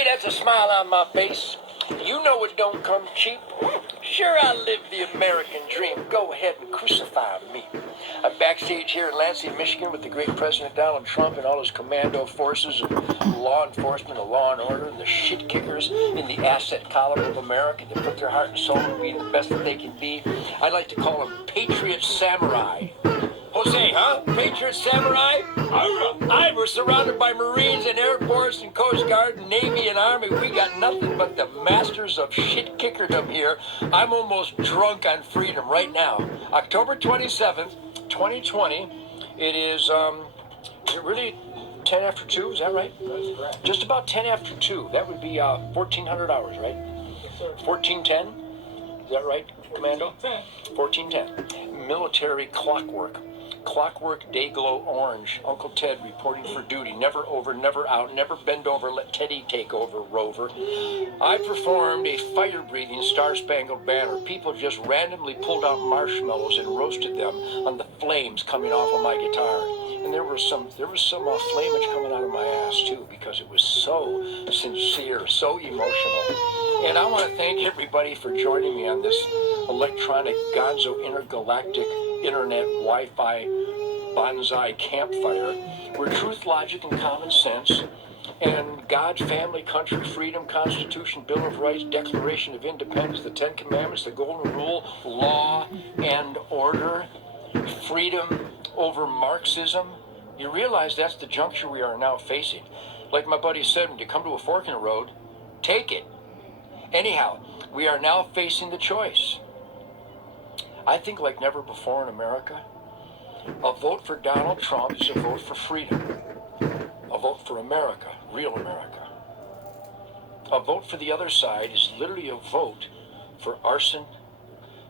me that's a smile on my face. You know it don't come cheap. Sure, I live the American dream. Go ahead and crucify me. I'm backstage here in Lansing, Michigan with the great President Donald Trump and all his commando forces of law enforcement and law and order and the shit kickers in the asset column of America that put their heart and soul into being the best that they can be. I like to call them Patriot Samurai. Jose, huh? Patriot Samurai? We're surrounded by Marines and Air Force and Coast Guard and Navy and Army. We got nothing but the masters of shit kickerdom here. I'm almost drunk on freedom right now. October 27th, 2020. It is it really 10 after 2? Is that right? That's correct. Just about 10 after 2. That would be 1,400 hours, right? Yes, sir. 1410? Is that right, Commando? 1410. Military clockwork. Clockwork day glow orange. Uncle Ted reporting for duty. Never over, never out, never bend over, let Teddy take over, Rover. I performed a fire-breathing Star-Spangled Banner. People just randomly pulled out marshmallows and roasted them on the flames coming off of my guitar. And there was some flamage coming out of my ass too, because it was so sincere, so emotional. And I want to thank everybody for joining me on this electronic gonzo intergalactic internet Wi-Fi bonsai campfire where truth, logic, and common sense and God, family, country, freedom, Constitution, Bill of Rights, Declaration of Independence, the Ten Commandments, the Golden Rule, law and order, freedom over Marxism. You realize that's the juncture we are now facing. Like my buddy said, when you come to a fork in the road, take it. Anyhow, we are now facing the choice. I think like never before in America, a vote for Donald Trump is a vote for freedom. A vote for America, real America. A vote for the other side is literally a vote for arson,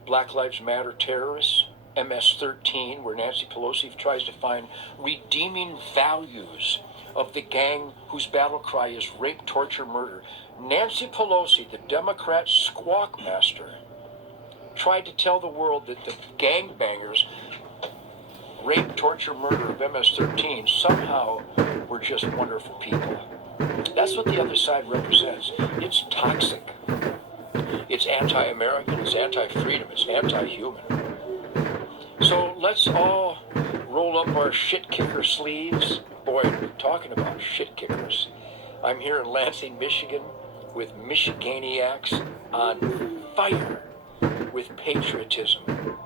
Black Lives Matter terrorists, MS-13, where Nancy Pelosi tries to find redeeming values of the gang whose battle cry is rape, torture, murder. Nancy Pelosi, the Democrat squawk master, tried to tell the world that the gangbangers, rape, torture, murder of MS-13 somehow were just wonderful people. That's what the other side represents. It's toxic. It's anti-American, it's anti-freedom, it's anti-human. So let's all roll up our shit kicker sleeves. Boy, we're talking about shit kickers. I'm here in Lansing, Michigan with Michiganiacs on fire with patriotism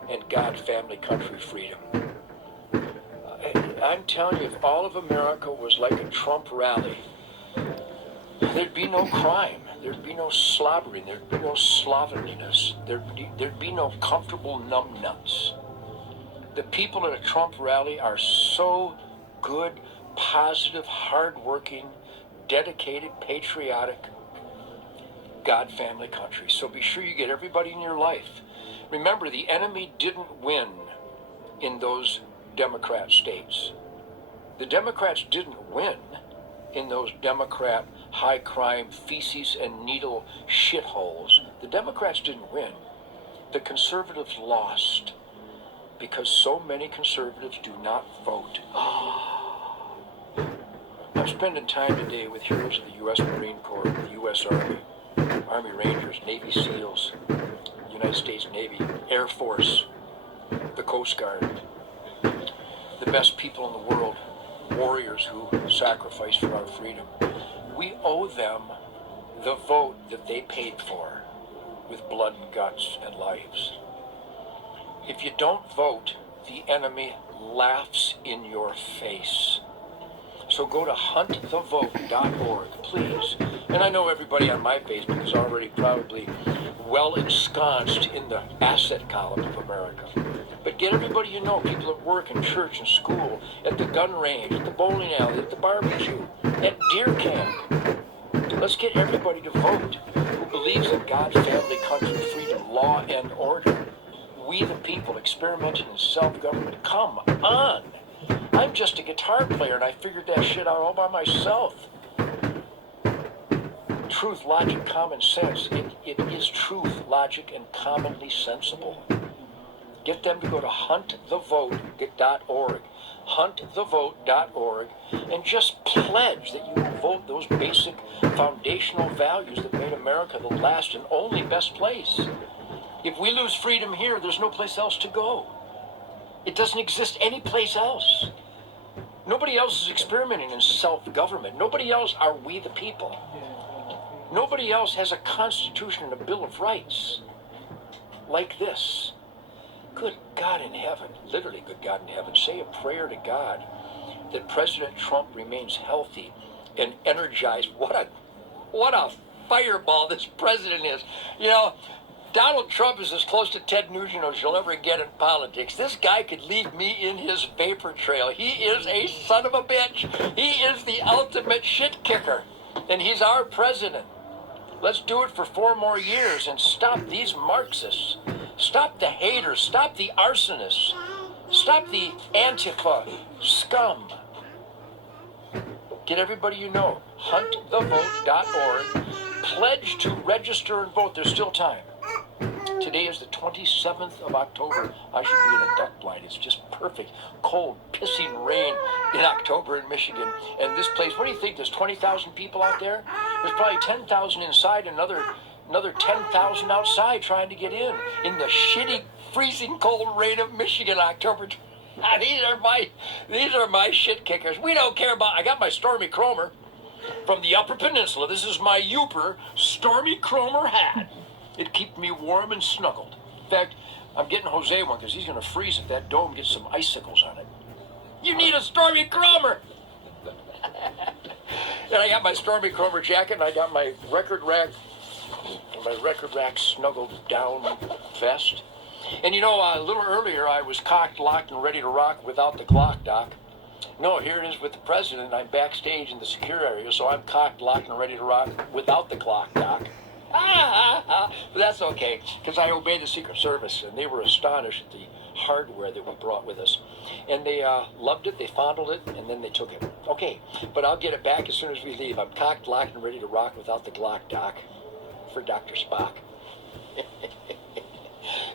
and God, family, country, freedom. I'm telling you, if all of America was like a Trump rally, there'd be no crime, there'd be no slobbering, there'd be no slovenliness, there'd be no comfortable numbnuts. The people at a Trump rally are so good, positive, hardworking, dedicated, patriotic, God, family, country. So be sure you get everybody in your life. Remember, the enemy didn't win in those Democrat states. The Democrats didn't win in those Democrat high crime, feces and needle shitholes. The Democrats didn't win. The conservatives lost because so many conservatives do not vote. I'm spending time today with heroes of the U.S. Marine Corps, the U.S. Army, Army Rangers, Navy SEALs, United States Navy, Air Force, the Coast Guard, the best people in the world, warriors who sacrificed for our freedom. We owe them the vote that they paid for with blood and guts and lives. If you don't vote, the enemy laughs in your face. So go to huntthevote.org, please. And I know everybody on my Facebook is already probably well ensconced in the asset column of America. But get everybody you know, people at work and church and school, at the gun range, at the bowling alley, at the barbecue, at deer camp. Let's get everybody to vote who believes in God, family, country, freedom, law, and order. We the people experimenting in self-government. Come on! I'm just a guitar player and I figured that shit out all by myself. Truth, logic, common sense. It is truth, logic, and commonly sensible. Get them to go to huntthevote.org. huntthevote.org, and just pledge that you will vote those basic foundational values that made America the last and only best place. If we lose freedom here, there's no place else to go. It doesn't exist anyplace else. Nobody else is experimenting in self-government. Nobody else are we the people. Nobody else has a constitution and a Bill of Rights like this. Good God in heaven, literally good God in heaven, say a prayer to God that President Trump remains healthy and energized. What a fireball this president is. You know, Donald Trump is as close to Ted Nugent as you'll ever get in politics. This guy could leave me in his vapor trail. He is a son of a bitch. He is the ultimate shit kicker. And he's our president. Let's do it for 4 more years and stop these Marxists. Stop the haters. Stop the arsonists. Stop the Antifa scum. Get everybody you know. Huntthevote.org. Pledge to register and vote. There's still time. Today is the 27th of October. I should be in a duck blind. It's just perfect. Cold, pissing rain in October in Michigan. And this place, what do you think? There's 20,000 people out there? There's probably 10,000 inside, another 10,000 outside trying to get in the shitty, freezing cold rain of Michigan, October. These are my shit kickers. We don't care about. I got my Stormy Cromer from the Upper Peninsula. This is my Yooper Stormy Cromer hat. It keeps me warm and snuggled. In fact, I'm getting Jose one because he's going to freeze if that dome gets some icicles on it. You need a Stormy Cromer. And I got my Stormy Cromer jacket, and I got my record rack snuggled down vest. And you know, a little earlier I was cocked, locked, and ready to rock without the Glock, Doc. No, here it is with the president. I'm backstage in the secure area, so I'm cocked, locked, and ready to rock without the Glock, Doc. But that's okay, because I obey the Secret Service, and they were astonished at the hardware that we brought with us. And they loved it, they fondled it, and then they took it. Okay, but I'll get it back as soon as we leave. I'm cocked, locked, and ready to rock without the Glock, Doc, for Dr. Spock.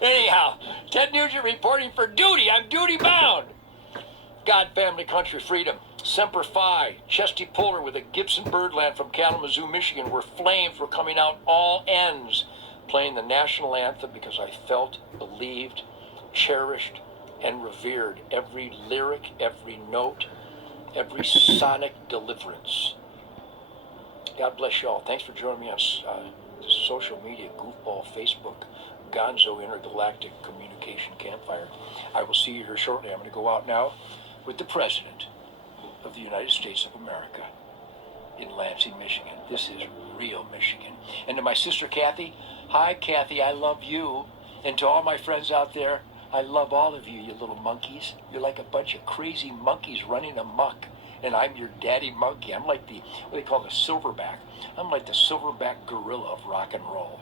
Anyhow, Ted Nugent reporting for duty. I'm duty bound. God, family, country, freedom. Semper Fi, Chesty Puller with a Gibson Birdland from Kalamazoo, Michigan, where flames were coming out all ends, playing the national anthem because I felt, believed, cherished, and revered every lyric, every note, every sonic deliverance. God bless y'all. Thanks for joining me on social media, goofball, Facebook, Gonzo Intergalactic Communication Campfire. I will see you here shortly. I'm going to go out now with the President of the United States of America in Lansing, Michigan. This is real Michigan. And to my sister Kathy, hi Kathy, I love you. And to all my friends out there, I love all of you, you little monkeys. You're like a bunch of crazy monkeys running amok. And I'm your daddy monkey. I'm like what they call the silverback. I'm like the silverback gorilla of rock and roll.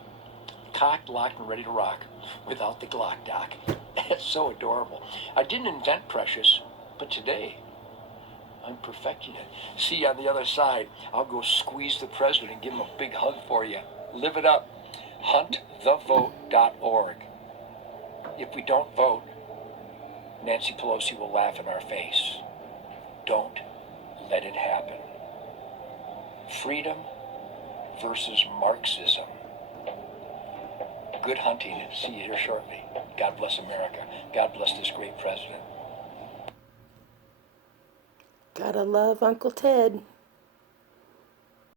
Cocked, locked, and ready to rock without the Glock, Doc. It's so adorable. I didn't invent Precious, but today I'm perfecting it. See you on the other side. I'll go squeeze the president and give him a big hug for you. Live it up. Huntthevote.org. If we don't vote, Nancy Pelosi will laugh in our face. Don't let it happen. Freedom versus Marxism. Good hunting. See you here shortly. God bless America. God bless this great president. Gotta love Uncle Ted.